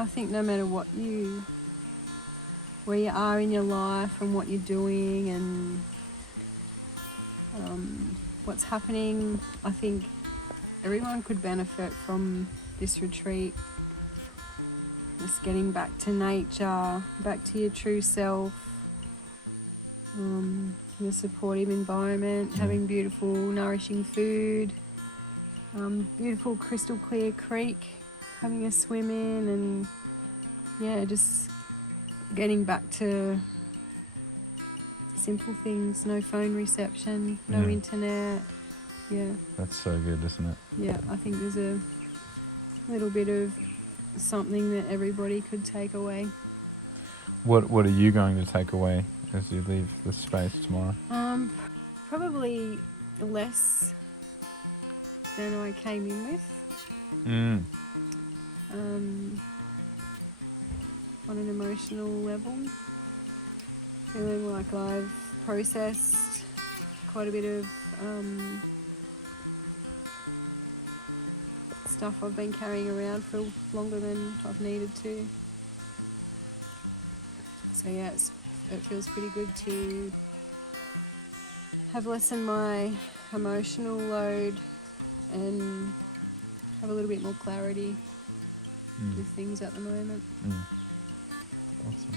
I think no matter where you are in your life and what you're doing and what's happening, I think everyone could benefit from this retreat. Just getting back to nature, back to your true self, in a supportive environment, having beautiful, nourishing food, beautiful crystal clear creek, having a swim in, and just getting back to simple things. No phone reception, no internet. Yeah. That's so good, isn't it? Yeah, I think there's a little bit of something that everybody could take away. What are you going to take away as you leave the space tomorrow? Probably less than I came in with. On an emotional level, feeling like I've processed quite a bit of stuff I've been carrying around for longer than I've needed to. So yeah, it feels pretty good to have lessened my emotional load and have a little bit more clarity with things at the moment. Awesome.